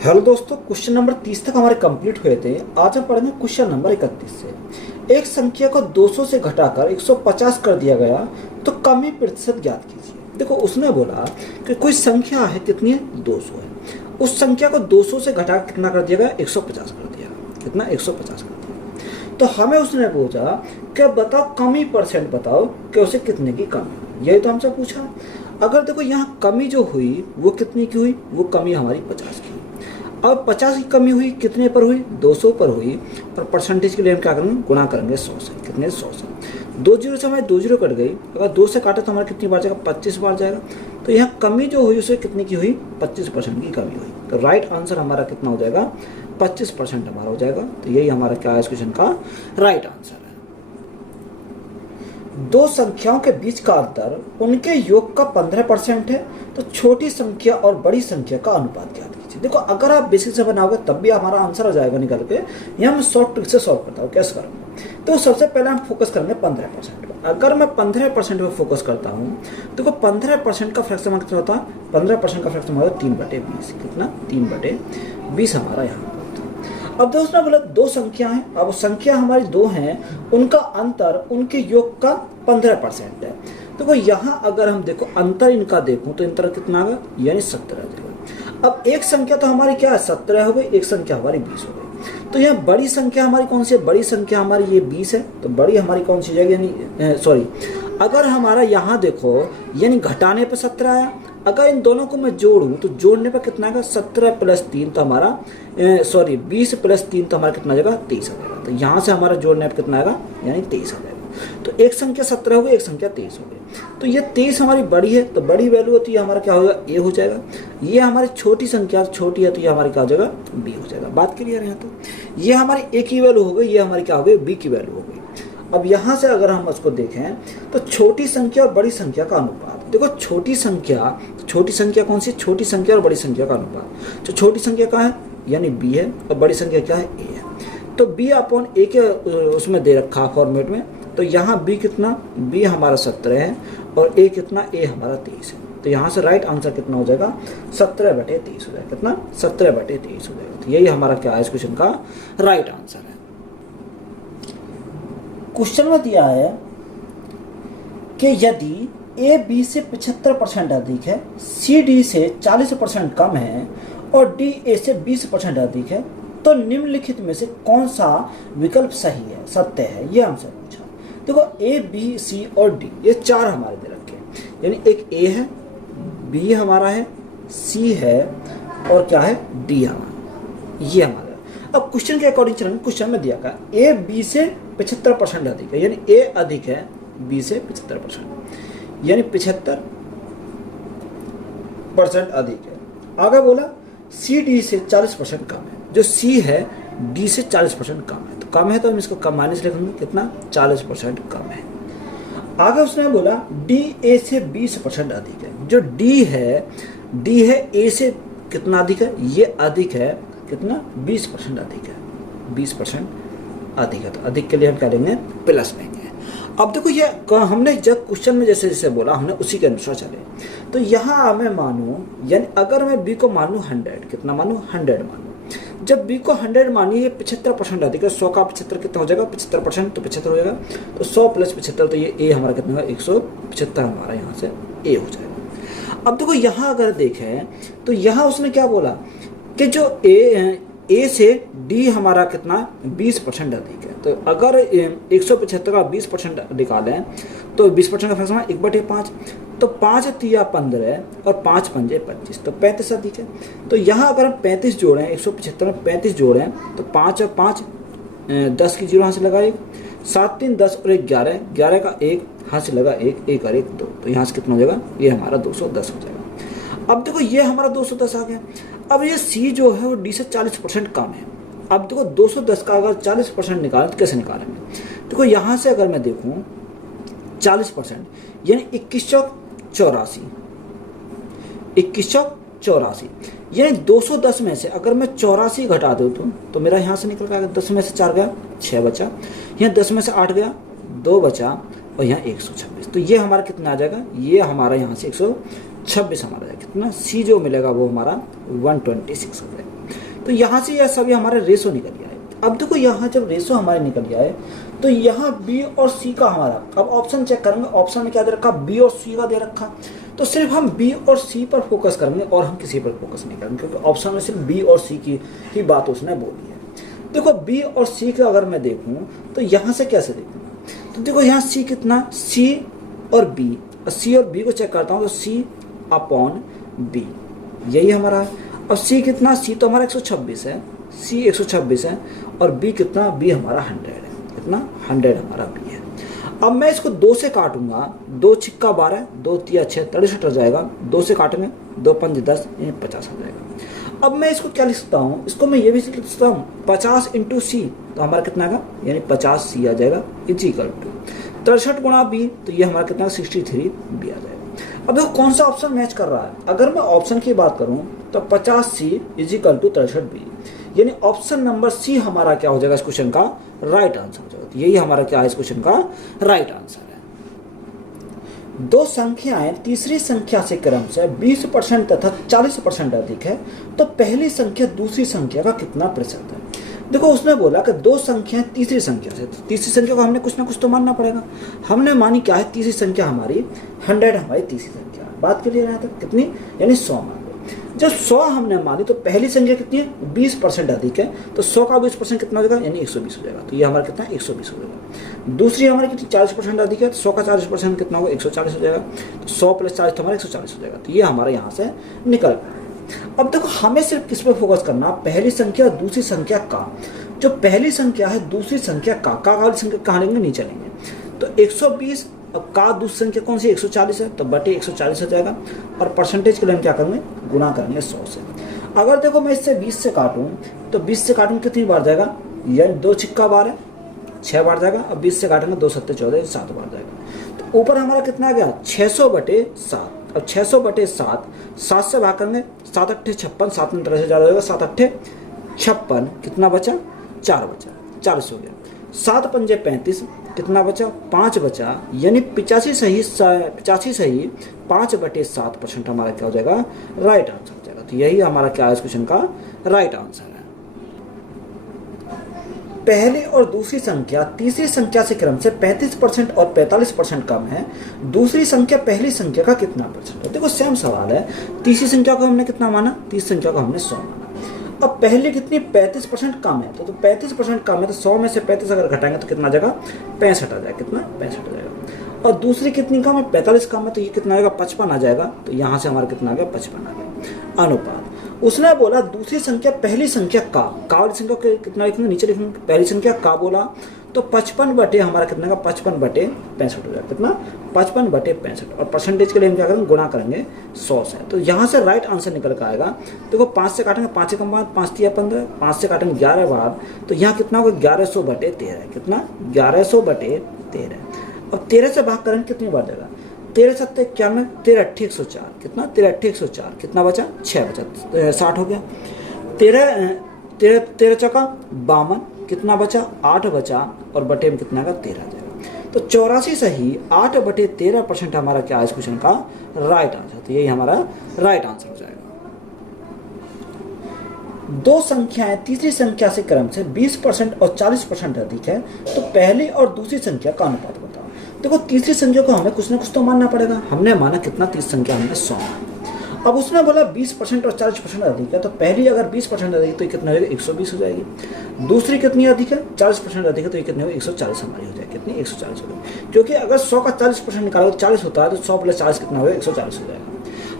Hello दोस्तों, question number 30 तक हमारे कंप्लीट हुए थे। आज हम पढ़ेंगे क्वेश्चन नंबर 31 से। एक संख्या को 200 से घटाकर 150 कर दिया गया तो कमी प्रतिशत ज्ञात कीजिए। देखो, उसने बोला कि कोई संख्या है, कितनी है, 200 है। उस संख्या को 200 से घटाकर कितना कर दिया गया, 150 कर दिया। कितना, 150 कर दिया। तो हमें उसने पूछा कि बताओ कमी परसेंट बताओ कि उसे कितने की कमी। यही तो हमसे पूछा। अगर देखो यहाँ कमी जो हुई वो कितनी की हुई, वो कमी हमारी 50 की। अब 50 की कमी हुई, कितने पर हुई, 200 पर हुई। और परसेंटेज के लिए हम क्या करेंगे, गुणा करेंगे 100 से। कितने, 100 से। 2 जीरो से हमारे 2 जीरो कट गई। अगर 2 से काटे तो हमारा कितनी बार जाएगा, 25 बार जाएगा। तो यहाँ कमी जो हुई उसे कितनी की हुई, 25% की कमी हुई। तो राइट आंसर हमारा कितना हो जाएगा, 25% हमारा हो जाएगा। तो यही हमारा क्या है इस क्वेश्चन का राइट आंसर है। दो संख्याओं के बीच का अंतर उनके योग का 15% है, तो छोटी संख्या और बड़ी संख्या का अनुपात ज्ञात कीजिए। देखो, अगर आप बेसिक से बनाओगे तब भी हमारा आंसर आ जाएगा निकल के। यहाँ मैं शॉर्ट ट्रिक से सॉल्व करता हूँ। कैसे करूँगा, तो सबसे पहले हम फोकस करेंगे 15% पर। अगर मैं 15% पर फोकस करता हूँ, देखो 15% का फ्रैक्शन कितना होता है, 15% का फ्रैक्शन होता है 3/20। कितना, 3/20 हमारा यहाँ। अब दोस्तों बोला दो संख्या है। अब संख्या हमारी दो हैं, उनका अंतर उनके योग का 15% है। देखो यहाँ अगर हम देखो अंतर इनका देखूं तो अंतर कितना आएगा, यानी 17 आएगा। अब एक संख्या तो हमारी क्या है, 17 हो गई, एक संख्या हमारी 20 हो गई। तो यहाँ बड़ी संख्या हमारी कौन सी है, बड़ी संख्या हमारी ये 20 है। तो बड़ी हमारी कौन सी जाएगी, यानी सॉरी, अगर हमारा यहाँ देखो यानी घटाने पर 17 आया। अगर इन दोनों को मैं जोड़ूं तो जोड़ने पर कितना आएगा, 17 + 3 तो हमारा 20 + 3 तो हमारा कितना आ जाएगा, 23 आ जाएगा। तो यहाँ से हमारा जोड़ने पर कितना आएगा, यानी 23 आ जाएगा। तो एक संख्या 17 हो गई, एक संख्या 23 हो गई। तो ये 23 हमारी बड़ी है, तो बड़ी वैल्यू होती है हमारा क्या होगा, ए हो जाएगा। ये हमारी छोटी संख्या छोटी है, तो ये हमारी क्या हो जाएगा, बी हो जाएगा। बात क्लियर है यहाँ। तो ये हमारी ए की वैल्यू हो गई, ये हमारी क्या हो गई, बी की वैल्यू हो गई। अब यहाँ से अगर हम उसको देखें तो छोटी संख्या और बड़ी संख्या का अनुपात। देखो छोटी संख्या कौन सी, छोटी संख्या और बड़ी संख्या का अनुपात। तो छोटी संख्या क्या है, यानी बी है, और बड़ी संख्या क्या है, ए है। तो बी अपॉन ए के उसमें दे रखा फॉर्मेट में। तो यहाँ बी कितना, बी हमारा 17 है, और ए कितना, ए हमारा 23 है। तो यहाँ से राइट आंसर कितना हो जाएगा, 17/23 हो जाएगा। कितना, 17/23 हो जाएगा। तो यही हमारा क्या है इस क्वेश्चन का राइट आंसर है। क्वेश्चन में दिया है कि यदि ए बी से 75% अधिक है, सी डी से 40% कम है, और डी ए से 20% अधिक है, तो निम्नलिखित में से कौन सा विकल्प सही है, सत्य है, ये हमसे पूछा। देखो ए बी सी और डी ये चार हमारे दे रखे हैं, यानी एक ए है, बी हमारा है, सी है, और क्या है, डी हमारा, ये हमारा। अब क्वेश्चन के अकॉर्डिंग चलेंगे। क्वेश्चन में दिया का ए बी से 75% अधिक है, यानी ए अधिक है बी से 75%, यानी 75% अधिक है। आगे बोला सी डी से 40% कम है, जो सी है डी से 40% कम है। तो कम है तो हम इसको कम माइनस लिखेंगे, कितना, 40% कम है। आगे उसने बोला डी ए से 20% अधिक है, जो डी है ए से कितना अधिक है, ये अधिक है, कितना, 20% अधिक है, 20% अधिक है। तो अधिक के लिए हम क्या लेंगे, प्लस लेंगे। अब देखो ये हमने जब क्वेश्चन में जैसे जैसे बोला हमने उसी के अनुसार चले। तो यहाँ मैं मानूं, यानी अगर मैं बी को मानूं 100, कितना मानूं, 100 मानूं। जब बी को 100 मानिए, 75% अधिक है, 100 का 75 कितना हो जाएगा, 75%, तो 75 हो जाएगा। तो 100 + 75, तो ये ए हमारा कितना होगा, 175 हमारा यहाँ से ए हो जाएगा। अब देखो यहाँ अगर देखें तो यहाँ उसने क्या बोला कि जो ए से डी हमारा कितना, 20% अधिक है। तो अगर 175 का 20% निकालें तो 20% का फ्रैक्शन 1/5। तो 5 तिया 15 और 5 पंजे 25, तो 35 अधिक है। तो यहाँ अगर हम 35 जोड़ें, 175 में 35 जोड़ें तो 5 और 5 10 की 0 यहाँ से लगा 1, 7 3 10 और 1 11, 11 का 1 यहाँ से लगा 1, 1 और 1 2, तो यहाँ से कितना हो जाएगा, ये हमारा 210 हो जाएगा। अब देखो ये हमारा 210 आ गया। अब ये सी जो है वो डी से 40% कम है। अब देखो 210 का अगर 40% निकालें तो कैसे निकालेंगे। देखो यहाँ से अगर मैं देखूँ 40% यानी 21 चौक 84, 21 चौक 84, यानी 210 में से अगर मैं 84 घटा दूँ तो मेरा यहाँ से निकल गया, 10 में से 4 गया 6 बचा, यहाँ 10 में से 8 गया 2 बचा, और यहाँ 126। तो ये हमारा कितना आ जाएगा, ये हमारा यहाँ से 126 हमारा है। कितना, सी जो मिलेगा वो हमारा 126 हो जाएगा। तो यहाँ से यह सभी हमारे रेशो निकल गया है। अब देखो यहाँ जब रेशो हमारे निकल गया है तो यहाँ बी और सी का हमारा, अब ऑप्शन चेक करेंगे, ऑप्शन में क्या दे रखा, बी और सी का दे रखा, तो सिर्फ हम बी और सी पर फोकस करेंगे और हम किसी पर फोकस नहीं करेंगे, क्योंकि ऑप्शन में सिर्फ बी और सी की ही बात उसने बोली है। देखो बी और सी का अगर मैं देखूं तो यहाँ से कैसे देखूँ, तो देखो यहाँ सी कितना, सी और बी, सी और बी को चेक करता हूँ तो सी अपॉन बी, यही हमारा है। अब सी कितना, सी तो हमारा 126 है, सी 126 है, और बी कितना, बी हमारा 100 है, कितना 100 हमारा बी है। अब मैं इसको 2 से काटूंगा, 2 छिक्का 12, 2 तिया 6, 63 हो जाएगा, 2 से काटेंगे 2 5 10, 50 हो जाएगा। अब मैं इसको क्या लिख सकता हूँ, इसको मैं ये भी लिख सकता हूँ 50 इंटू सी, तो हमारा कितना आएगा, यानी 50 सी आ जाएगा, इज इक्वल टू 63 गुणा बी, तो ये हमारा कितना 63 बी आ जाएगा। अब देखो कौन सा ऑप्शन मैच कर रहा है, अगर मैं ऑप्शन की बात करूं तो 50 सी इज इक्वल टू 63 बी, यानी ऑप्शन नंबर सी हमारा क्या हो जाएगा इस क्वेश्चन का राइट आंसर हो जाएगा। तो यही हमारा क्या है इस क्वेश्चन का राइट आंसर है। दो संख्याएं तीसरी संख्या से क्रम से 20% तथा 40% अधिक है, तो पहली संख्या दूसरी संख्या का कितना प्रतिशत है। देखो उसने बोला कि दो संख्याएं तीसरी संख्या से, तो तीसरी संख्या को हमने कुछ ना कुछ तो मानना पड़ेगा। हमने मानी क्या है, तीसरी संख्या हमारी 100 हमारी तीसरी संख्या है। बात करिए यहाँ तक कितनी, यानी 100 मान लो। जब 100 हमने मानी तो पहली संख्या कितनी है, 20% अधिक है, तो 100 का 20% कितना हो जाएगा, यानी 120 हो जाएगा। तो ये हमारा कितना 120 हो जाएगा। दूसरी हमारी कितनी 40% अधिक है, तो 100 का 40% कितना होगा, 140 हो जाएगा। तो 100 + 40 तो हमारा 140 हो जाएगा। तो ये हमारे यहाँ से निकल गया। अब देखो हमें सिर्फ किस पे फोकस करना, पहली संख्या दूसरी संख्या का। जो पहली संख्या है दूसरी संख्या का वाली संख्या कहाँ लेंगे, नीचे लेंगे। तो 120, अब का दूसरी संख्या कौन सी 140 है, तो बटे 140 हो जाएगा। और परसेंटेज के लिए हम क्या करेंगे, गुणा करेंगे 100 से। अगर देखो मैं इससे 20 से काटूं तो 20 से काटूं कितनी बार जाएगा, यानी 2 छिक्का 12, 6 बार जाएगा। अब 20 से काटेंगे 2 7 14, 7 बार जाएगा। तो ऊपर हमारा कितना आ गया, 600/7। अब 600/7, 7 से भाग करेंगे, 7 8 56, 7 में 13 से ज़्यादा होगा, 7 8 56, कितना बचा, 4 बचा, 40 हो गया। 7 पंजे 35, कितना बचा, 5 बचा, यानी 85 सही 5/7% हमारा क्या हो जाएगा, राइट आंसर हो जाएगा। तो यही हमारा क्या है इस क्वेश्चन का राइट आंसर है। पहली और दूसरी संख्या तीसरी संख्या से क्रम से 35% और 45% कम है, दूसरी संख्या पहली संख्या का कितना परसेंट है। देखो सेम सवाल है, तीसरी संख्या को हमने कितना माना, तीसरी संख्या को हमने 100 माना। अब पहले कितनी 35% कम है, तो 35% कम है, तो 100 में से 35 अगर घटाएंगे तो कितना आ जाएगा, 65 आ जाएगा, कितना 65 आ जाएगा। और दूसरी कितनी कम है, 45 कम है, तो ये कितना आएगा, 55 आ जाएगा। तो यहाँ से हमारा कितना आ गया, 55 आ गया। अनुपात उसने बोला दूसरी संख्या पहली संख्या का वाली संख्या कितना लिखेंगे, नीचे लिखेंगे, पहली संख्या का बोला तो 55 बटे हमारा कितना का 55/65 हो जाएगा, कितना 55/65। और परसेंटेज के लिए हम क्या करेंगे, गुणा करेंगे 100 से। तो यहाँ से राइट आंसर निकल कर आएगा। देखो 5 से काटेंगे, 5 से कम 5 तिया 15, 5 से काटेंगे 11 बार, तो यहाँ कितना होगा 1100/13, कितना 1100/13। अब 13 से भाग करेंगे कितनी बार जाएगा, 13 7 91, 13 8 104, कितना 13 8 104, कितना बचा 6 बचा, 60 हो गया। 13 चौका 52, कितना बचा 8 बचा, और बटे में कितना का 13 जाएगा। तो 84 सही 8/13% हमारा क्या है इस क्वेश्चन का राइट आंसर। तो यही हमारा राइट आंसर हो जाएगा। दो संख्याएं तीसरी संख्या से क्रम से 20% और 40% अधिक है, तो पहली और दूसरी संख्या का अनुपात बताओ। देखो तीसरी संख्या को हमें कुछ ना कुछ तो मानना पड़ेगा। हमने माना कितना, तीसरी संख्या हमने 100 माना। अब उसने बोला 20% और 40% अधिक है, तो पहली अगर 20% अधिक तो ये कितना हो जाएगा, 120 हो जाएगी। दूसरी कितनी अधिक है, 40% अधिक है, तो ये कितनी होगी, 140 हमारी हो जाएगी, कितनी 140 हो जाएगी। क्योंकि अगर 100 का 40% निकालो तो 40 होता है, तो 100 + 40 कितना होगा, 140 हो जाएगा।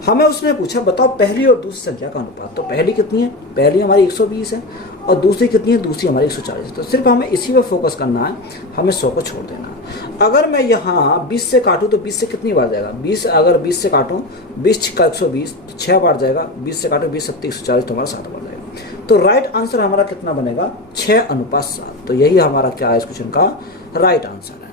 हमें उसने पूछा बताओ पहली और दूसरी संख्या का अनुपात। तो पहली कितनी है, पहली हमारी 120 है, और दूसरी कितनी है, दूसरी हमारी 140 है। तो सिर्फ हमें इसी पे फोकस करना है, हमें 100 को छोड़ देना है। अगर मैं यहाँ 20 से काटूँ तो 20 से कितनी बार जाएगा, 20 अगर 20 से काटूँ, 20 का 120, तो 6 बार जाएगा। 20 से काटो 20 7 140, तो हमारा 7 बार जाएगा। तो राइट आंसर हमारा कितना बनेगा, 6:7। तो यही हमारा क्या है इस क्वेश्चन का राइट आंसर है।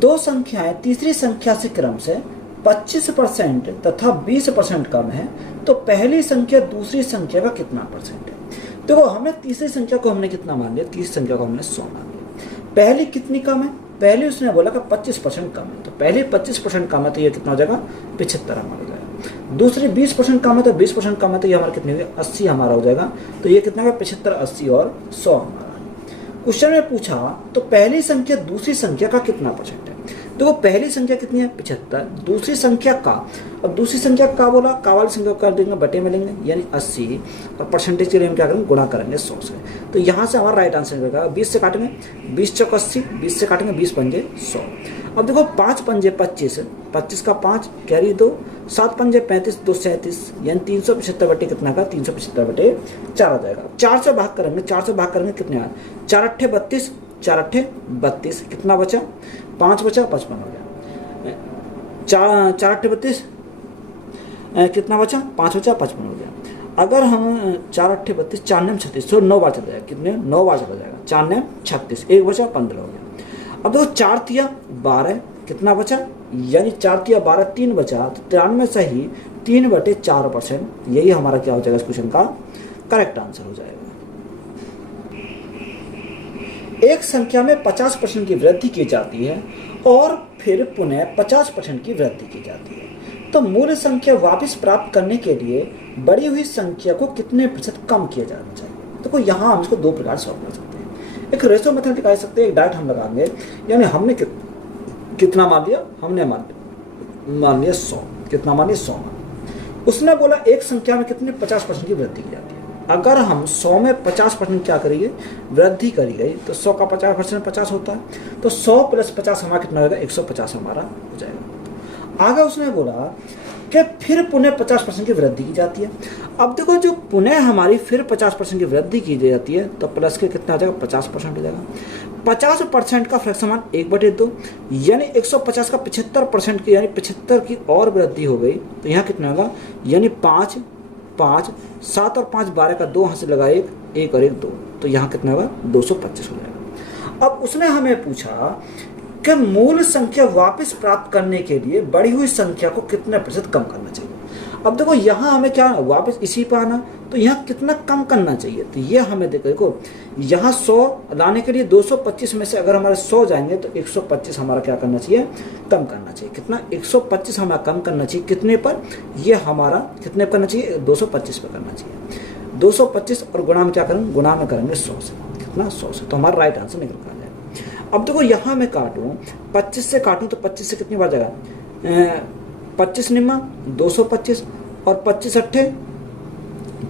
दो संख्याएं तीसरी संख्या से क्रम से 25% तथा 20% कम है, तो पहली संख्या दूसरी संख्या का कितना परसेंट है। देखो हमने तीसरी संख्या को हमने कितना मान लिया, तीसरी संख्या को हमने 100 मान लिया। पहली कितनी कम है, पहले उसने बोला कि 25% कम है, तो पहले 25% कम है, तो ये कितना हो जाएगा, 75 हमारा हो जाएगा। दूसरी 20% कम है तो 20% कम है तो ये हमारा कितनी होगी 80 हमारा हो जाएगा। तो ये कितना है 75, 80 और 100 हमारा। क्वेश्चन में पूछा तो पहली संख्या दूसरी संख्या का कितना परसेंट है। देखो पहली संख्या कितनी है 75, दूसरी संख्या का, अब दूसरी संख्या का बोला का वाली संख्या कर देंगे बटे में लेंगे यानी 80 और परसेंटेज के लिए हम क्या करेंगे गुणा करेंगे 100 से। तो यहाँ से हमारा राइट आंसर निकलेगा 20 से काटेंगे 20 चौक 80, 20 से काटेंगे 20 पंजे 100। अब देखो 5 पंजे 25, 25 का 5 कैरी 2, 7 पंजे 35, 2 37 यानी 375 बटे कितना का 375 बटे 4 आ जाएगा। 4 से भाग करेंगे, 4 से भाग करेंगे कितने आए 4 अट्ठे 32, 4 अट्ठे 32 कितना बचा 5 बचा 55 हो गया। 4 अट्ठे 32 कितना बचा 5 बचा 55 हो गया। अगर हम 4 अट्ठे 32 4 नेम 36 तो 9 बार चला जाएगा, कितने 9 बार चला जाएगा 4 नेम 36, 1 बचा 15 हो गया। अब देखो 4 तिया 12 कितना बचा यानी 4 तिया 12 3 बचा तो 93 से ही 3 बटे 4%, यही हमारा क्या हो जाएगा इस क्वेश्चन का करेक्ट आंसर हो जाएगा। एक संख्या में 50% की वृद्धि की जाती है और फिर पुनः 50% की वृद्धि की जाती है, तो मूल संख्या वापस प्राप्त करने के लिए बढ़ी हुई संख्या को कितने प्रतिशत कम किया जाना चाहिए। देखो यहाँ हम इसको दो प्रकार से सॉल्व कर सकते हैं, एक रेशो मेथड निकाल सकते हैं, एक डायरेक्ट हम लगाएंगे यानी हमने कितना मान लिया, हमने मान लिया 100, कितना मान लिया 100 मान। उसने बोला एक संख्या में कितने 50% की वृद्धि की जाती है। अगर हम 100 में 50% क्या करिए वृद्धि करी गई तो 100 का 50% 50 होता है, तो 100 + 50 हमारा कितना होगा 150 हमारा हो जाएगा। आगे उसने बोला कि फिर पुनः 50% की वृद्धि की जाती है। अब देखो जो पुनः हमारी फिर 50% की वृद्धि की जाती है तो प्लस के कितना हो जाएगा 50% हो जाएगा। 50% का फ्रैक्शन 1/2 यानी 150 का 75% की यानी 75 की और वृद्धि हो गई तो यहाँ कितना होगा यानी 5 5 7 और 5 12 का 2 हाथ से लगा 1 और 1 2, तो यहाँ कितना होगा 225 हो जाएगा। अब उसने हमें पूछा कि मूल संख्या वापस प्राप्त करने के लिए बढ़ी हुई संख्या को कितने प्रतिशत कम करना चाहिए। अब देखो यहाँ हमें क्या वापस इसी पर आना, तो यहाँ कितना कम करना चाहिए, तो ये हमें देखो यहाँ 100 लाने के लिए 225 में से अगर हमारे 100 जाएंगे तो 125 हमारा क्या करना चाहिए कम करना चाहिए। कितना 125 हमें कम करना चाहिए, कितने पर, ये हमारा कितने पर करना चाहिए 225 पर करना चाहिए। 225 और गुणा में क्या करेंगे, गुणा में करेंगे 100 से, कितना 100 से, तो हमारा राइट आंसर निकल कर जाएगा। अब देखो यहाँ मैं काटूँ 25 से काटूँ तो 25 से कितनी बार जाएगा 25 निम्मा 225 और 25 अट्ठे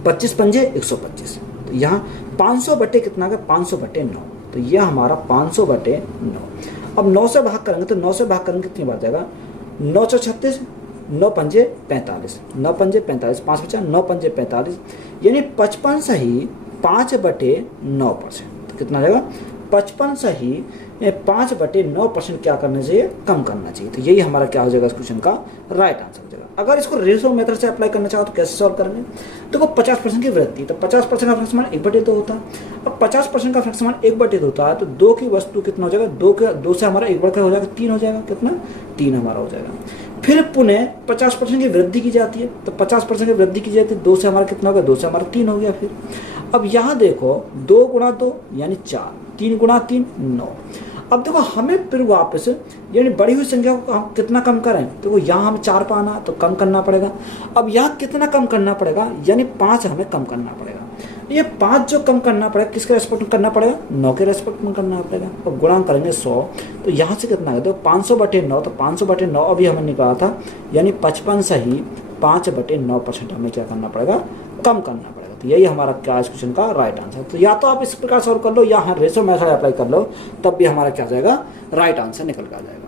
25 पंजे 125, तो यहाँ 500 बटे कितना का 500 बटे 9, तो यह हमारा 500 बटे 9। अब 9 से भाग करेंगे तो 9 से भाग करेंगे कितनी बार जाएगा 9 × 36 9 पंजे 45, 9 पंजे 45 5 बचा 9 पंजे 45 यानी 55 से ही 5/9%, तो कितना जाएगा 55 से ही 5/9% क्या करना चाहिए कम करना चाहिए। तो यही हमारा क्या हो जाएगा इस क्वेश्चन का राइट आंसर हो जाएगा। अगर इसको रेशो मेथड से अप्लाई करना चाहो तो कैसे सॉल्व करेंगे, देखो 50% की वृद्धि, तो 50% का फ्रैक्शन 1/2 होता है। अब 50% का फ्रैक्शन 1/2 होता है तो 2 की वस्तु कितना हो जाएगा 2 से हमारा 1 बढ़कर हो जाएगा 3 हो जाएगा, कितना 3 हमारा हो जाएगा। फिर पुनः 50% की वृद्धि की जाती है, तो 50% की वृद्धि की जाती है 2 से हमारा कितना होगा 2 से हमारा 3 हो गया। फिर अब यहाँ देखो 2 × 2 यानी 4, 3 × 3 9। अब देखो हमें फिर वापस यानी बढ़ी हुई संख्या को हम कितना कम करें, देखो यहाँ हम 4 पाना तो कम करना पड़ेगा। अब यहाँ कितना कम करना पड़ेगा यानी 5 हमें कम करना पड़ेगा। ये 5 जो कम करना पड़ेगा किसके रेस्पेक्ट में करना पड़ेगा 9 के रेस्पेक्ट में करना पड़ेगा। अब गुणा करेंगे 100 तो यहाँ से कितना है तो 500/9, तो 500/9 अभी हमें निकाला था यानी 55 से ही 5/9% हमें क्या करना पड़ेगा कम करना पड़ेगा। तो यही हमारा क्या इस क्वेश्चन का राइट आंसर। तो या तो आप इस प्रकार सॉल्व कर लो या हाँ रेशो मेथड अप्लाई कर लो, तब भी हमारा क्या जाएगा राइट आंसर निकल कर आ जाएगा।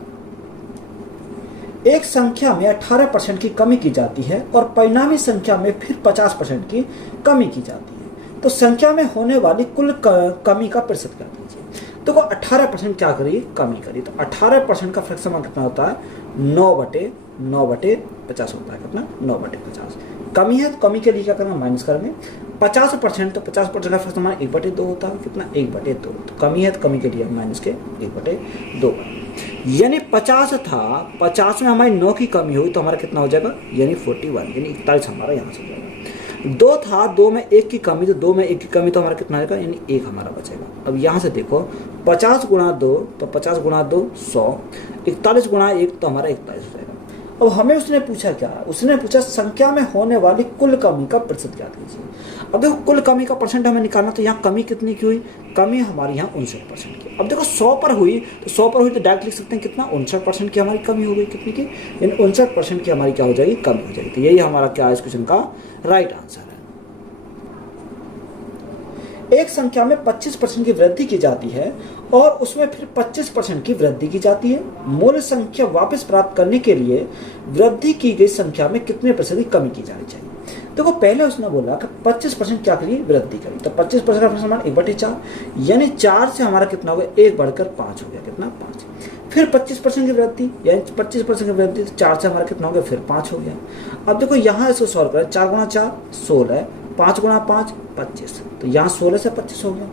एक संख्या में 18% की कमी की जाती है और परिणामी संख्या में फिर 50% की कमी की जाती है, तो संख्या में होने वाली कुल कमी का प्रतिशत कर दीजिए। तो 18% क्या करिए कमी करिए, तो 18% का फ्रैक्शन कितना होता है 9/50 होता है, कितना 9/50। कमी है तो कमी के लिए क्या करना माइनस करेंगे। 50% तो 50% का फ्रैक्शन 1/2 होता है, कितना 1/2, तो कमी है तो कमी के लिए माइनस के 1/2 यानी 50 था 50 में हमारी 9 की कमी हुई तो हमारा कितना हो जाएगा यानी 41 यानी 41 हमारा यहाँ से जाएगा। 2 था 2 में 1 की कमी, तो 2 में 1 की कमी तो हमारा कितना आएगा यानी 1 हमारा बचेगा। अब यहाँ से देखो 50 × 2 तो 50 × 2 100, 41 × 1 तो हमारा 41 हो जाएगा। अब हमें उसने पूछा क्या, उसने पूछा संख्या में होने वाली कुल कमी का प्रतिशत ज्ञात कीजिए। अब देखो कुल कमी का परसेंट हमें निकालना, तो यहाँ कमी कितनी की हुई, कमी हमारी यहाँ 59% की। अब देखो 100 पर हुई, तो 100 पर हुई तो डायरेक्ट लिख सकते हैं कितना, 59% की हमारी कमी हो गई। कितनी की, यानी 59% की हमारी क्या हो जाएगी, कमी हो जाएगी। तो यही हमारा क्या है इस क्वेश्चन का राइट आंसर है। एक संख्या में 25% की वृद्धि की जाती है और उसमें फिर 25% की वृद्धि की जाती है। मूल संख्या वापस प्राप्त करने के लिए वृद्धि की गई संख्या में कितने प्रतिशत की कमी की जानी चाहिए। देखो पहले उसने बोला कि 25% क्या करिए, वृद्धि करिए। तो 25% का समान 1/4, यानी 4 से हमारा कितना हो गया, 1 बढ़कर 5 हो गया। कितना, 5। फिर 25% की वृद्धि, यानी 25% की वृद्धि, 4 से हमारा कितना हो गया, फिर 5 हो गया। अब देखो यहाँ इसको सॉल्व करें, 4 गुणा 4 16, 5 गुणा 5 25, तो यहाँ 16 से 25 हो गया।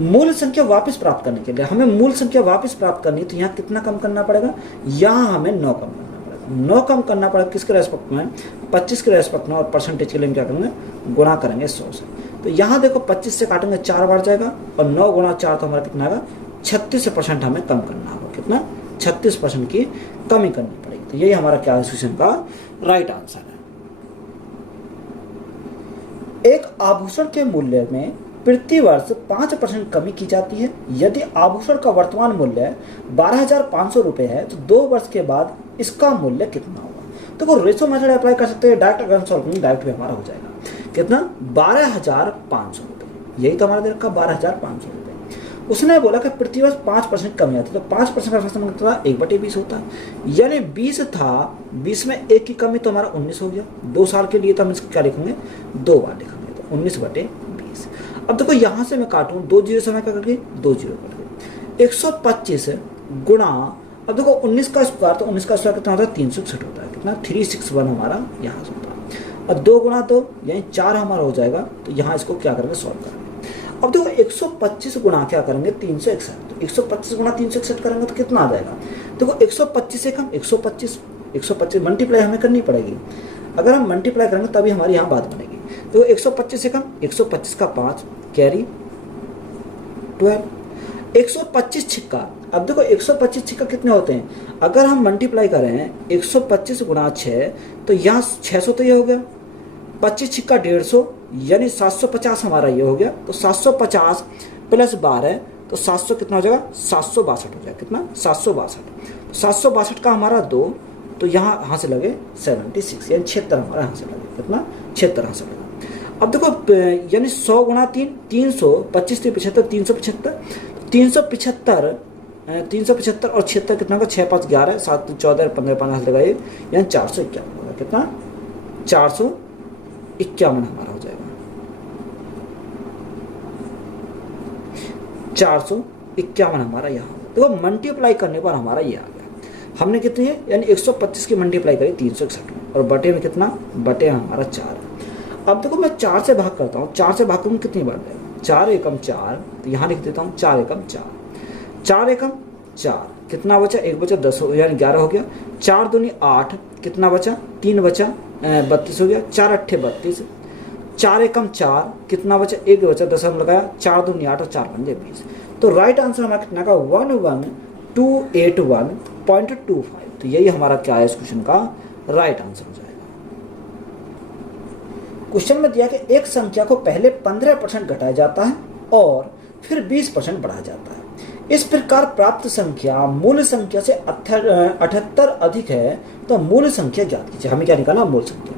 मूल संख्या वापस प्राप्त करने के लिए हमें मूल संख्या वापस प्राप्त करनी, तो यहाँ कितना कम करना पड़ेगा, यहाँ हमें 9 कम करना पड़ेगा। 9 कम करना पड़ेगा किसके रेस्पेक्ट में, 25 के रेस्पेक्ट में, और परसेंटेज के लिए हम क्या करेंगे, गुणा करेंगे 100 से। तो यहाँ देखो 25 से काटेंगे 4 बार जाएगा, और 9 गुणा 4 तो हमारा कितना आएगा, 36% हमें कम करना होगा। कितना, 36% की कमी करनी पड़ेगी। तो यही हमारा क्या क्वेश्चन का राइट आंसर है। एक आभूषण के मूल्य में प्रति वर्ष 5% कमी की जाती है। यदि आभूषण का वर्तमान मूल्य 12,500 रुपये है तो 2 वर्ष के बाद इसका मूल्य कितना होगा। तो रेशो मेथड अप्लाई कर सकते हैं, डायरेक्ट अगर सॉल्व करेंगे डायरेक्ट भी हमारा हो जाएगा। कितना, 12,500 रुपये, यही तो हमारा दे रखा 12,500 रुपये। उसने बोला कि प्रति वर्ष 5% कमी आती है, तो 5% का फैक्टर कितना, 1/20 होता है। यानी 20 था, 20 में 1 की कमी तो हमारा 19 हो गया। 2 साल के लिए तो हम इसको क्या लिखेंगे, 2 बार लिखेंगे, तो 19/20। अब देखो यहाँ से मैं काटूँ, 2 जीरो से मैं क्या कट गई, 2 जीरो कट गई। 125 गुणा, अब देखो 19 का स्क्वायर, तो 19 का स्क्वायर कितना होता है, 361 होता है। कितना, 361 हमारा यहाँ से होता है। अब 2 गुणा 2 यानी 4 हमारा हो जाएगा। तो यहाँ इसको क्या करेंगे, सॉल्व करेंगे। अब देखो 125 गुणा क्या करेंगे, 361, तो 125 गुणा 361 करेंगे तो कितना आ जाएगा। देखो 125 से कम 125 मल्टीप्लाई हमें करनी पड़ेगी। अगर हम मल्टीप्लाई करेंगे तभी हमारी यहाँ बात बनेगी। तो 125 से कम 125 का 5 कैरी 12, 125 छिक्का। अब देखो 125 छिक्का कितने होते हैं, अगर हम मल्टीप्लाई करें 125 गुणा 6, तो यहाँ 600 तो ये हो गया, 25 छिक्का 150, यानी 750 हमारा ये हो गया। तो 750 प्लस 12, तो 700 कितना हो जाएगा, 762 हो जाएगा। कितना, 762। 762 का हमारा 2, तो यहाँ से लगे 76, यानी 76 हमारा यहाँ से लगे। कितना, 76 यहाँ से लगा। अब देखो यानी 100 गुणा 3 300, 25 3 75, 375, 375 और 76 कितना होगा, 6 5 11, 7 14 15 5 लगाइए, यानी 451 होगा। कितना, 451 हमारा हो जाएगा। 451 हमारा यहाँ। देखो मल्टीप्लाई करने पर हमारा ये आ गया। हमने कितनी है, यानी 125 की मल्टीप्लाई करी 361 में, और बटे में कितना, बटे में हमारा 4। अब देखो मैं 4 से भाग करता हूँ, 4 से भाग करूँ कितनी बार जाएगा, 4 एकम 4, तो यहाँ लिख देता हूँ 4 एकम 4, 4 एकम 4, कितना बचा, 1 बचा 10 यानी 11 हो गया। 4 दूनी 8, कितना बचा, 3 बचा 32 हो गया। 4 अट्ठे 32, 4 एकम 4, कितना बचा, 1 बचा 10 हम लगाया, 4 दूनी 8 और 4 पंजे 20। तो राइट आंसर हमारा कितना का 11281.25। तो यही हमारा क्या है इस क्वेश्चन का राइट आंसर हो जाएगा। क्वेश्चन में दिया कि एक संख्या को पहले 15% घटाया जाता है और फिर 20% बढ़ाया जाता है। इस प्रकार प्राप्त संख्या मूल संख्या से 78 अधिक है, तो मूल संख्या ज्ञात कीजिए। हमें क्या निकालना, मूल संख्या।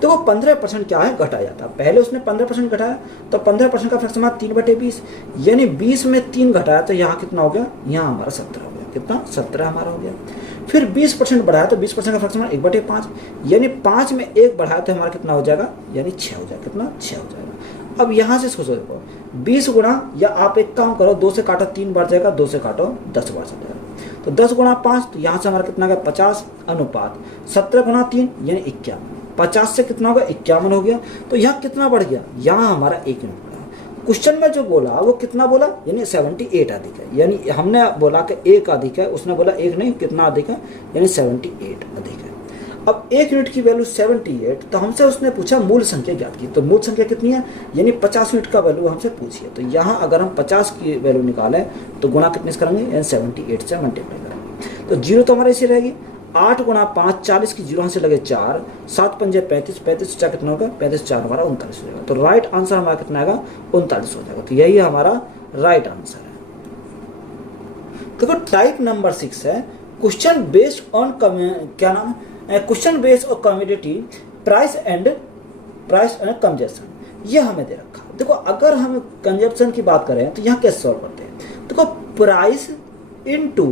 तो वो 15% क्या है, घटाया जाता है। पहले उसने 15% घटाया, तो 15% का फ्रैक्शन 3/20, यानी 20 में 3 घटाया, तो यहाँ कितना हो गया, यहाँ हमारा 17 हो गया। कितना, 17 हमारा हो गया। फिर 20% बढ़ाया, तो 20% का फ्रैक्शन 1/5, यानी 5 में 1 बढ़ाया तो हमारा कितना हो जाएगा, यानी 6 हो जाएगा। कितना, 6 हो जाएगा। अब यहाँ से सोचो, देखो 20 गुणा, या आप एक काम करो, 2 से काटो 3 बार जाएगा, 2 से काटो 10 बार जाएगा। तो 10 गुणा 5, तो यहाँ से हमारा कितना गया, 50 अनुपात 17 गुणा 3 यानी 51, 50 से कितना होगा, 51 हो गया। तो यहाँ कितना बढ़ गया, यहाँ हमारा 1 यूनिट बढ़ा। क्वेश्चन में जो बोला वो कितना बोला, यानी 78 अधिक है। यानी हमने बोला कि 1 अधिक है, उसने बोला 1 नहीं, कितना अधिक है, यानी 78 अधिक है। अब 1 यूनिट की वैल्यू 78, तो हमसे उसने पूछा मूल संख्या ज्ञात की। तो मूल संख्या कितनी है, यानी 50 यूनिट का वैल्यू हमसे पूछिए। तो यहाँ अगर हम 50 की वैल्यू निकालें तो गुणा कितने से करेंगे, यानी 78 से मल्टीप्लाई करेंगे, तो 0 तो हमारे इसे रहेगी। 8 गुणा 5 40 की जीरो से लगे 4, 7 पंजे 35, 35 चार कितना होगा, 35 4 हमारा 39 हो जाएगा। तो राइट आंसर हमारा कितना आएगा, 39 हो जाएगा। तो यही हमारा राइट आंसर है। देखो टाइप नंबर 6 है क्वेश्चन बेस्ड ऑन क्या नाम है, question based on community price and consumption. ये हमें दे रखा। देखो अगर हम कंजप्शन की बात करें तो यहाँ कैसे सॉल्व करते हैं। देखो price into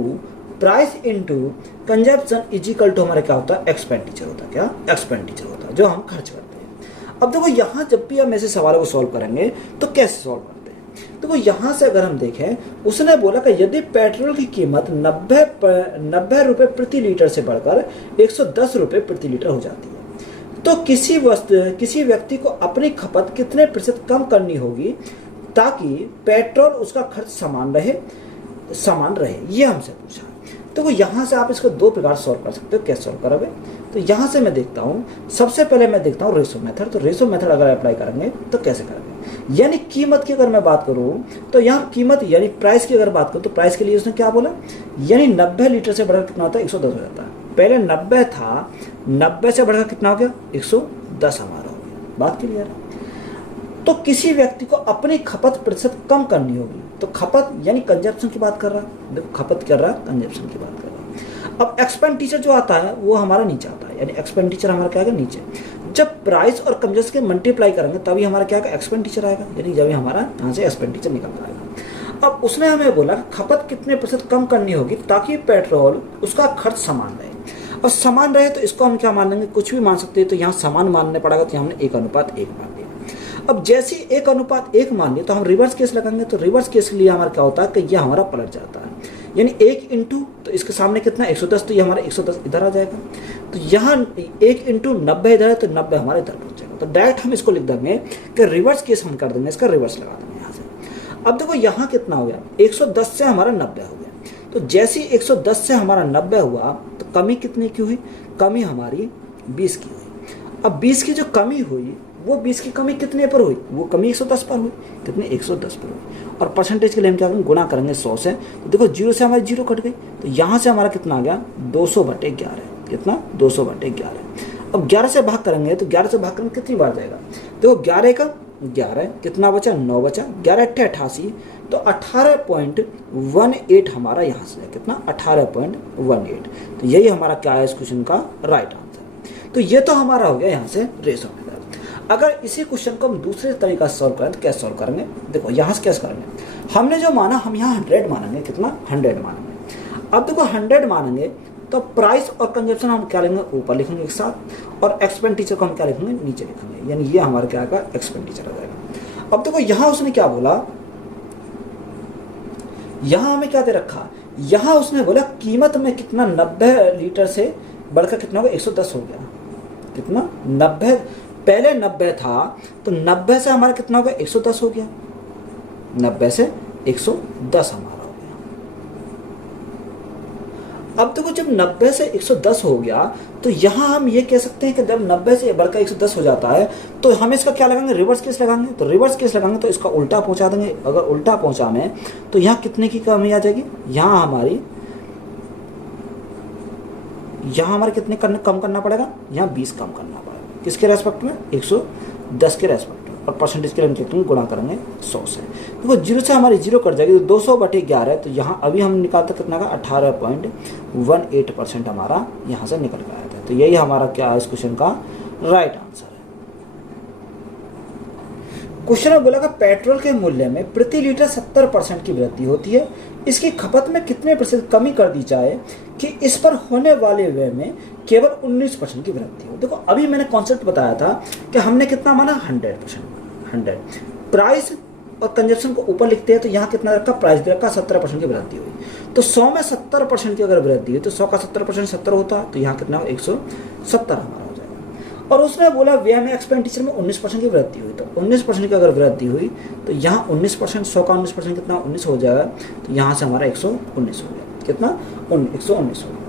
consumption is equal to हमारा क्या होता है, एक्सपेंडिचर होता है। क्या एक्सपेंडिचर होता है जो हम खर्च करते हैं। अब देखो यहाँ जब भी हम ऐसे सवालों को सॉल्व करेंगे तो कैसे सॉल्व करते हैं। देखो यहाँ से अगर हम देखें, उसने बोला कि यदि पेट्रोल की कीमत 90 रुपए प्रति लीटर से बढ़कर 110 रुपए प्रति लीटर हो जाती है, तो किसी व्यक्ति को अपनी खपत कितने प्रतिशत कम करनी होगी ताकि पेट्रोल उसका खर्च समान रहे। ये हमसे पूछा। तो यहाँ से आप इसको दो प्रकार सॉल्व कर सकते हो। कैसे सॉल्व करोगे, तो यहाँ से मैं देखता हूँ, सबसे पहले मैं देखता हूँ रेशो मेथड। तो रेशो मेथड अगर अप्लाई करेंगे तो कैसे करेंगे, यानी कीमत की अगर मैं बात करूँ तो यहाँ कीमत यानी प्राइस की अगर बात करूँ तो प्राइस के लिए उसने क्या बोला, यानी 90 लीटर से बढ़कर कितना होता है, 110 हो जाता है। पहले 90 था, 90 से बढ़कर कितना हो गया, 110 हमारा हो गया। बात क्लियर है। तो किसी व्यक्ति को अपनी खपत प्रतिशत कम करनी होगी। तो खपत यानी कंजप्शन की बात कर रहा है, देखो खपत कर रहा है, कंजप्शन की बात कर रहा है। अब एक्सपेंडिचर जो आता है वो हमारा नीचे आता है, यानी एक्सपेंडिचर हमारा क्या आएगा, नीचे। जब प्राइस और कंजप्शन के मल्टीप्लाई करेंगे तभी हमारा क्या आएगा, एक्सपेंडिचर आएगा, यानी जब हमारा यहाँ से एक्सपेंडिचर निकल आएगा। अब उसने हमें बोला खपत कितने प्रतिशत कम करनी होगी ताकि पेट्रोल उसका खर्च समान रहे। और समान रहे तो इसको हम क्या मान लेंगे, कुछ भी मान सकते हैं। तो यहाँ समान मानने पड़ेगा, तो हमने 1:1 मान लिया। अब जैसे 1:1 मान लिया तो हम रिवर्स केस लगाएंगे। तो रिवर्स केस के लिए हमारा क्या होता है कि यह हमारा पलट जाता है, यानी 1 इंटू तो इसके सामने कितना 110, तो ये हमारा 110 इधर आ जाएगा। तो यहाँ 1 इंटू 90 इधर है तो 90 हमारे इधर पहुंच जाएगा। तो डायरेक्ट हम इसको लिख देंगे कि रिवर्स केस हम कर देंगे, इसका रिवर्स लगा देंगे यहाँ से। अब देखो यहाँ कितना हो गया, 110 से हमारा 90 हो गया। तो जैसे 110 से हमारा 90 हुआ तो कमी कितनी की हुई, कमी हमारी 20 की हुई। अब 20 की जो कमी हुई वो 20 की कमी कितने पर हुई, वो कमी 110 पर हुई। कितने, 110 पर हुई। और परसेंटेज के लिए हम क्या करेंगे, गुणा करेंगे 100 से। तो देखो 0 से हमारी 0 कट गई, तो यहाँ से हमारा कितना आ गया, 200/11। कितना, 200/11। अब 11 से भाग करेंगे तो 11 से भाग करेंगे कितनी बार जाएगा, देखो 11 का 11, कितना बचा, 9 बचा। 11×8 = 88, तो 18.18 हमारा यहाँ से कितना, 18.18। तो यही हमारा क्या है इस क्वेश्चन का राइट आंसर। तो ये तो हमारा हो गया यहाँ से रेशो मेथड। अगर इसी क्वेश्चन को हम दूसरे तरीका से सॉल्व करें तो कैसे सॉल्व करेंगे, देखो यहाँ से कैसे करेंगे। हमने जो माना हम यहाँ 100 मानेंगे, कितना, 100 मानेंगे। अब देखो 100 मानेंगे तो प्राइस और कंजप्शन हम क्या लेंगे, ऊपर लिखेंगे एक साथ, और एक्सपेंडिचर को हम क्या लिखेंगे, नीचे लिखेंगे, यानी ये हमारा क्या आएगा, एक्सपेंडिचर आ जाएगा। अब देखो यहाँ उसने क्या बोला, यहाँ हमें क्या दे रखा, यहाँ उसने बोला कीमत में कितना, 90 लीटर से बढ़कर कितना होगा, 110 हो गया। कितना, 90, पहले 90 था तो 90 से हमारा कितना हो गया, 110 हो गया। 90 से 110 हमारा हो गया। अब देखो जब 90 से 110 हो गया तो यहाँ हम ये कह सकते हैं कि जब 90 से बढ़कर 110 हो जाता है तो हम इसका क्या लगाएंगे, रिवर्स केस लगाएंगे। तो रिवर्स केस लगाएंगे तो इसका उल्टा पहुंचा देंगे। अगर उल्टा पहुंचाने तो यहाँ कितने की कमी आ जाएगी, यहाँ हमारी कितने कम करना पड़ेगा, यहाँ 20 कम करना पड़ेगा। किसके रेस्पेक्ट में, 110 के रेस्पेक्ट में। और परसेंटेज के लिए हम कहते हैं गुणा करेंगे 100 से। देखो 0 से हमारी 0 कट जाएगी, तो 200/11। तो यहाँ अभी हम निकालते कितना का, 18.18% हमारा यहाँ से निकल गया था। तो यही हमारा क्या है इस क्वेश्चन का राइट आंसर है। क्वेश्चन में बोला पेट्रोल के मूल्य में प्रति लीटर 70% की वृद्धि होती है, इसकी खपत में कितने प्रतिशत कमी कर दी जाए कि इस पर होने वाले व्यय में केवल 19% की वृद्धि हो। देखो अभी मैंने कॉन्सेप्ट बताया था कि हमने कितना माना, 100%। 100 प्राइस और कंजप्शन को ऊपर लिखते हैं तो यहाँ कितना रखा, प्राइस भी रखा, 70% की वृद्धि हुई। तो 100 में 70% की अगर वृद्धि हुई तो 100 का 70% 70 होता है, तो यहाँ कितना, 170 हमारा हो जाएगा। और उसने बोला व्यय में एक्सपेंडिचर में 19% की वृद्धि हुई। तो 19% की अगर वृद्धि हुई तो यहाँ 19%, 100 का 19% कितना, 19 हो जाएगा। तो यहाँ से हमारा 119 हो गया। कितना, 119 हो गया।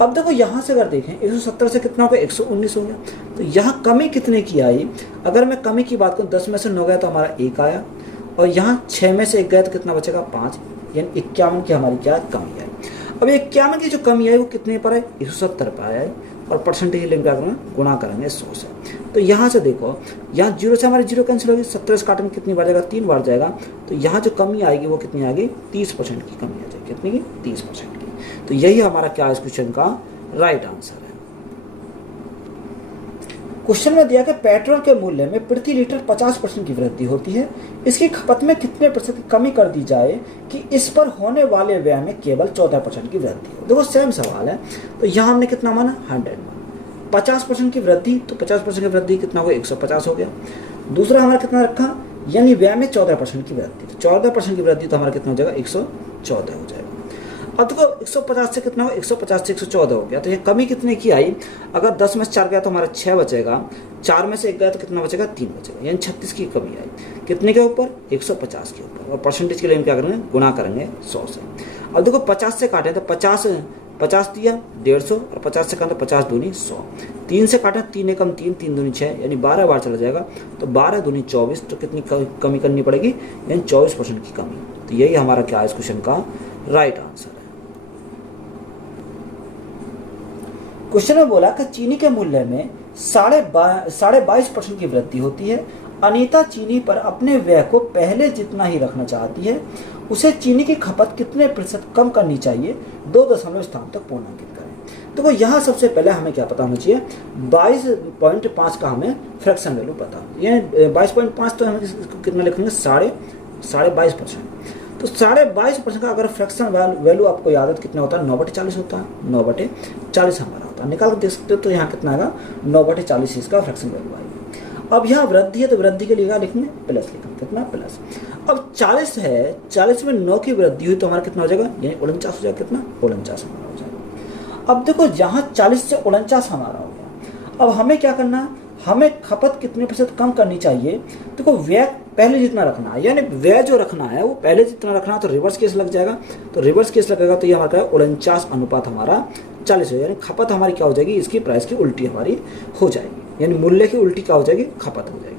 अब देखो यहाँ से अगर देखें 170 से कितना हो गया, 119 हो गया। तो यहाँ कमी कितने की आई, अगर मैं कमी की बात करूँ 10 में से 9 गया तो हमारा 1 आया, और यहाँ 6 में से 1 गया तो कितना बचेगा, 5, यानी 51 की हमारी क्या कमी आई। अब ये इक्यावन की जो कमी आई वो कितने पर है, 170 पर आया है, और परसेंटेज लेंगे क्या करेंगे, गुणा करेंगे 100 से। तो यहाँ से देखो, यहाँ 0 से हमारे 0 कैंसिल होगी, 17 से काटेंगे कितनी बार जाएगा, 3 बार जाएगा। तो यहाँ जो कमी आएगी वो कितनी आएगी, 30% की कमी आ जाएगी, कितनी की, 30% की। तो यही हमारा क्या है इस क्वेश्चन का राइट आंसर है। क्वेश्चन में दिया कि पेट्रोल के मूल्य में प्रति लीटर 50% की वृद्धि होती है, इसकी खपत में कितने प्रतिशत की कमी कर दी जाए कि इस पर होने वाले व्यय में केवल 14% की वृद्धि हो। देखो सेम सवाल है, तो यहाँ हमने कितना माना, 100 माना। 50% की वृद्धि, तो 50% की वृद्धि कितना हो गया, 150 हो गया। दूसरा हमारा कितना रखा, यानी व्यय में 14% की वृद्धि, तो 14% की वृद्धि तो हमारा कितना हो जाएगा, 114 हो जाएगा। अब देखो 150 से कितना हो, 150 से 114 हो गया। तो ये कमी कितने की आई, अगर 10 में से 4 गया तो हमारा 6 बचेगा, 4 में से 1 गया तो कितना बचेगा, 3 बचेगा, यानी 36 की कमी आई। कितने के ऊपर, 150 के ऊपर। और परसेंटेज के लिए हम क्या करेंगे, गुणा करेंगे 100 से। अब देखो 50 से काटे तो 50 दिया 150, और 50 से काटे 50 दूनी 100। 3 से काटे 3 एकम 3, 3 दूनी 6, यानी 12 बार चला जाएगा। तो 12 दूनी 24, तो कितनी कमी करनी पड़ेगी, यानी 24% की कमी। तो यही हमारा क्या है इस क्वेश्चन का राइट आंसर है। क्वेश्चन में बोला कि चीनी के मूल्य में 22.5% की वृद्धि होती है। अनीता चीनी पर अपने व्यय को पहले जितना ही रखना चाहती है, उसे चीनी की खपत कितने प्रतिशत कम करनी चाहिए, 2 दशमलव स्थान तक पूर्णांकित करें। तो यहाँ सबसे पहले हमें क्या पता होना चाहिए, 22.5 का हमें फ्रैक्शन वैल्यू पता, यानी 22.5 तो हमें कितना लिखेंगे, 22.5%। तो 22.5% का अगर फ्रैक्शन वैल्यू आपको याद है तो कितना होता है, 9/40 होता है, 9/40 हमारा होता है। निकाल कर देख सकते हो, तो यहाँ कितना आएगा, 9/40 इसका फ्रैक्शन वैल्यू आएगी। अब यहाँ वृद्धि है तो वृद्धि के लिए क्या लिखेंगे, प्लस लिखेंगे, कितना प्लस। अब 40 है, 40 में 9 की वृद्धि हुई तो हमारा कितना हो जाएगा, यानी 49 हो जाएगा, कितना 49 हमारा हो जाएगा। अब देखो यहाँ 40 से 49 हमारा हो गया। अब हमें क्या करना, हमें खपत कितने प्रतिशत कम करनी चाहिए। देखो व्यय पहले जितना रखना है, यानी व्यय जो रखना है वो पहले जितना रखना है, तो रिवर्स केस लग जाएगा। तो रिवर्स केस लगेगा तो ये हमारा क्या है, 49 अनुपात हमारा 40 हो जाएगा, यानी खपत हमारी क्या हो जाएगी, इसकी प्राइस की उल्टी हमारी हो जाएगी, यानी मूल्य की उल्टी क्या हो जाएगी, खपत हो जाएगी।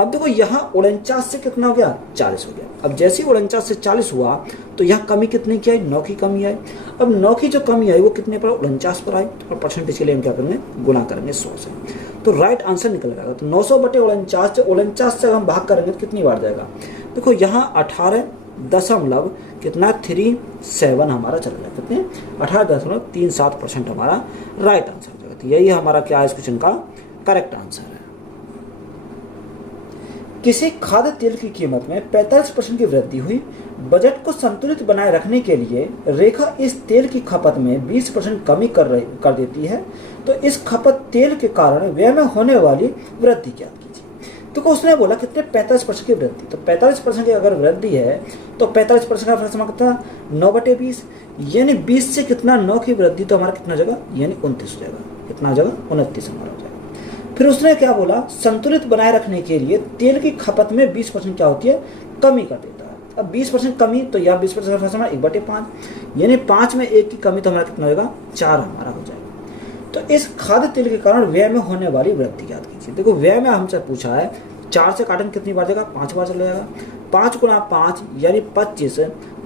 अब देखो यहाँ 49 से कितना हो गया, 40 हो गया। अब जैसे ही 49 से 40 हुआ तो यहाँ कमी कितनी की आई, 9 की कमी आई। अब 9 की जो कमी आई वो कितने पर, 49 पर आई। और परसेंटेज के लिए हम क्या करेंगे, गुणा करेंगे 100 से। तो राइट आंसर निकल जाएगा। तो 900/49 से हम भाग करेंगे तो कितनी बार जाएगा, देखो यहाँ 18 कितना 37 हमारा चला जाएगा, कितने 18.37% हमारा राइट आंसर जाएगा। तो यही हमारा क्या है इस क्वेश्चन का करेक्ट आंसर है। किसी खाद्य तेल की कीमत में 45% की वृद्धि हुई। बजट को संतुलित बनाए रखने के लिए रेखा इस तेल की खपत में 20% कमी कर देती है। तो इस खपत तेल के कारण व्यय में होने वाली वृद्धि क्या कीजिए। तो उसने बोला कितने, 45% की वृद्धि। तो 45% की अगर वृद्धि है तो 45% का फ्रैक्शन कितना, 9/20, यानी 20 से कितना 9 की वृद्धि, तो हमारा कितना हो जाएगा, यानी 29 हो जाएगा, कितना हो जाएगा, 29 हमारा हो जाएगा। फिर उसने क्या बोला, संतुलित बनाए रखने के लिए तेल की खपत में 20% क्या होती है, कमी कर देता है। अब 20% कमी, तो यहाँ 20% का हमारा 1/5, यानी 5 में 1 की कमी, तो हमारा कितना होगा, 4 हमारा हो जाएगा। तो इस खाद्य तेल के कारण व्यय में होने वाली वृद्धि याद कीजिए। देखो व्यय में हमसे पूछा है, 4 से काटेंगे कितनी बार जाएगा, 5 बार चला जाएगा। 5 × 5 यानी 25,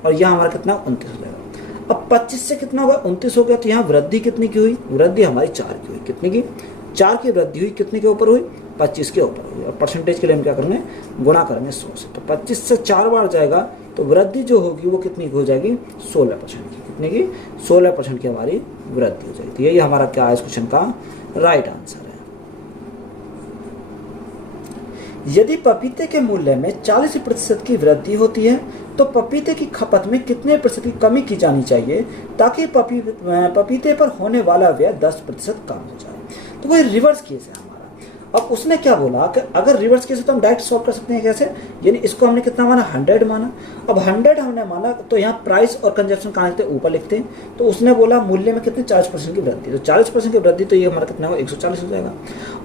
और यहाँ हमारा कितना 29 हो जाएगा। अब 25 से कितना होगा, 29 हो गया। तो यहाँ वृद्धि कितनी की हुई, वृद्धि हमारी 4 की हुई, कितनी की, 4 की वृद्धि हुई, कितने के ऊपर हुई, 25 के ऊपर हुई। और परसेंटेज के लिए हम क्या करेंगे, गुणा करेंगे 100 से। तो 25 से 4 बार जाएगा तो वृद्धि जो होगी वो कितनी की हो जाएगी, 16% की, कितने की, 16% की हमारी वृद्धि हो जाएगी। तो यही हमारा क्या है इस क्वेश्चन का राइट आंसर है। यदि पपीते के मूल्य में 40% की वृद्धि होती है तो पपीते की खपत में कितने प्रतिशत की कमी की जानी चाहिए ताकि पपीते पर होने वाला व्यय 10% कम हो जाए। तो वही रिवर्स केस है हमारा। अब उसने क्या बोला कि अगर रिवर्स केस है तो हम डायरेक्ट सॉल्व कर सकते हैं कैसे, यानी इसको हमने कितना माना, 100 माना। अब 100 हमने माना तो यहाँ प्राइस और कंजप्शन कहाँ लिखते हैं, ऊपर लिखते हैं। तो उसने बोला मूल्य में कितने 40% की वृद्धि, तो 40% की वृद्धि तो ये हमारा कितना होगा, 140 हो जाएगा।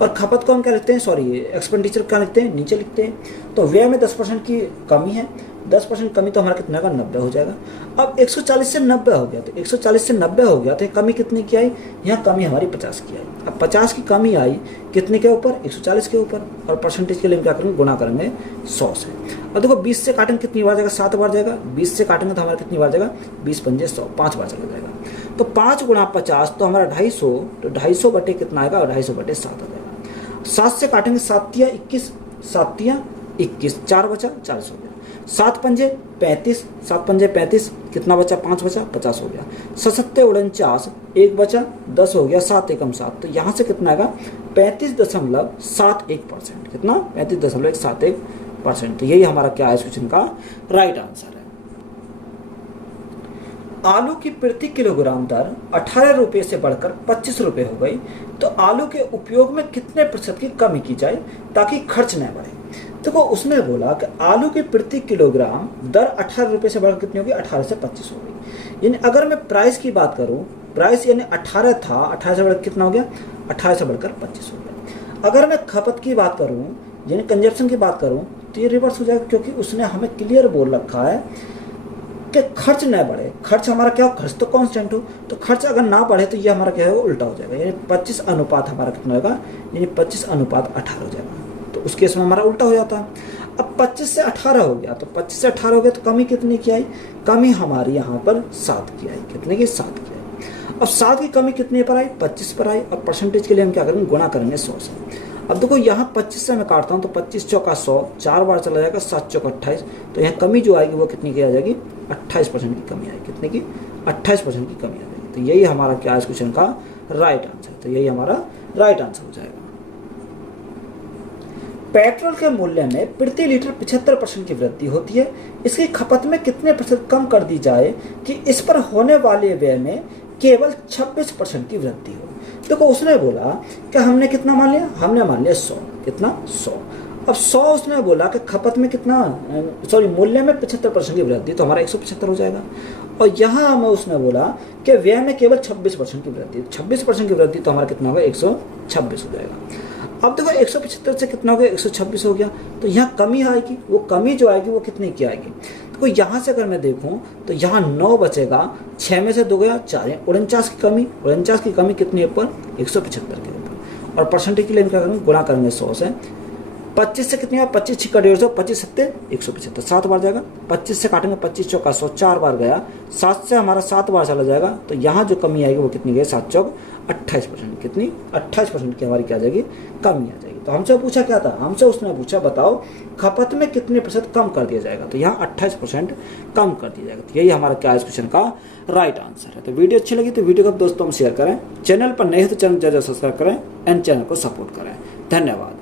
और खपत को हम क्या लिखते हैं, सॉरी एक्सपेंडिचर क्या लिखते हैं, नीचे लिखते हैं। तो व्यय में 10% की कमी है, 10% कमी तो हमारा कितना होगा 90 हो जाएगा। अब 140 से 90 हो गया, तो 140 से 90 हो गया तो कमी कितनी की आई, यहाँ कमी हमारी 50 की आई। अब 50 की कमी आई कितने के ऊपर, 140 के ऊपर, और परसेंटेज के लिए हम क्या करेंगे, गुना करेंगे 100 से। अब देखो 20 से काटेंगे कितनी बार जाएगा, 7 बार जाएगा। 20 से काटेंगे तो हमारा कितनी बार जाएगा, 20 पंजे 100, 5 बार चला जाएगा। तो 5 गुणा 50 तो हमारा 250, तो 250 बटे कितना आएगा, 250 बटे 7 आ जाएगा। 7 से काटेंगे 7 तिया 21, 7 तिया 21, 4 बचा 40 हो गया। 7 पंजे 35, 7 पंजे 35, कितना बचा, 5 बचा 50 हो गया। 7 49, 1 बचा 10 हो गया, 7 एकम 7, तो यहाँ से कितना आएगा 35.71%, कितना 35.71%। तो यही हमारा क्या है इस क्वेश्चन का राइट आंसर है। आलू की प्रति किलोग्राम दर 18 रुपये से बढ़कर 25 रुपये हो गई, तो आलू के उपयोग में कितने प्रतिशत की कमी की जाए ताकि खर्च न बढ़े। देखो उसने बोला कि आलू की प्रति किलोग्राम दर 18 रुपये से बढ़कर कितनी होगी, 18 से 25 हो गई। यानी अगर मैं प्राइस की बात करूं, प्राइस यानी 18 था, 18 से बढ़कर कितना हो गया, 18 से बढ़कर 25 हो गया। अगर मैं खपत की बात करूं यानी कंजप्शन की बात करूं तो ये रिवर्स हो जाएगा, क्योंकि उसने हमें क्लियर बोल रखा है कि खर्च न बढ़े। खर्च हमारा क्या हो, खर्च तो कांस्टेंट हो, तो खर्च अगर ना बढ़े तो ये हमारा क्या होगा, उल्टा हो जाएगा। यानी 25 अनुपात हमारा कितना होगा, यानी 25 अनुपात 18 हो जाएगा, तो उस केस में हमारा उल्टा हो जाता है। अब 25 से 18 हो गया, तो 25 से 18 हो गया तो कमी कितनी की आई, कमी हमारी यहाँ पर 7 की आई, कितने की 7 की आई। अब 7 की कमी कितने पर आई, 25 पर आई, और परसेंटेज के लिए हम क्या करेंगे, गुणा करेंगे 100 से। अब देखो यहाँ 25 से मैं काटता हूँ तो 25 चौका 100, 4 बार चला जाएगा, 7 चौका 28, तो यहाँ कमी जो आएगी वो कितनी की आ जाएगी, 28% की कमी आएगी, कितने की 28% की कमी आ जाएगी। तो यही हमारा क्या है इस क्वेश्चन का राइट आंसर, तो यही हमारा राइट आंसर हो जाएगा। पेट्रोल के मूल्य में प्रति लीटर 75% की वृद्धि होती है, इसकी खपत में कितने प्रतिशत कम कर दी जाए कि इस पर होने वाले व्यय में केवल 26% की वृद्धि हो। देखो उसने बोला कि हमने कितना मान लिया, हमने मान लिया 100, कितना 100। अब 100 उसने बोला कि खपत में कितना, सॉरी मूल्य में 75% की वृद्धि, तो हमारा 175 हो जाएगा। और यहाँ हमें उसने बोला कि व्यय में केवल 26% की वृद्धि, 26% की वृद्धि तो हमारा कितना होगा, 126 हो जाएगा। अब देखो 175 से कितना हो गया, 126 हो गया, तो यहाँ कमी आएगी, वो कमी जो आएगी वो कितने की आएगी। तो यहाँ से अगर मैं देखूँ तो यहाँ 9 बचेगा, 6 में से 2 गया 4, 49 की कमी, 49 की कमी कितनी ऊपर, 175 के ऊपर, और परसेंटेज के लिए क्या करेंगे, गुणा करेंगे 100 से। 25 से कितनी, 25 छिक्का 150, 25 सत्ते 175, 7 बार जाएगा। 25 से काटेंगे 25 चौका 100, 4 बार गया, 7 से हमारा 7 बार चला जाएगा, तो यहाँ जो कमी आएगी वो कितनी गई, 7 चौक 28%, कितनी 28% की हमारी क्या आ जाएगी, कमी आ जाएगी। तो हमसे पूछा क्या था, हमसे उसने पूछा बताओ खपत में कितने प्रतिशत कम कर दिया जाएगा, तो यहाँ 28% कम कर दिया जाएगा। तो यही हमारा क्या इस क्वेश्चन का राइट आंसर है। तो वीडियो अच्छी लगी तो वीडियो को दोस्तों में शेयर करें, चैनल पर नए हो तो चैनल जरूर सब्सक्राइब करें एंड चैनल को सपोर्ट करें। धन्यवाद।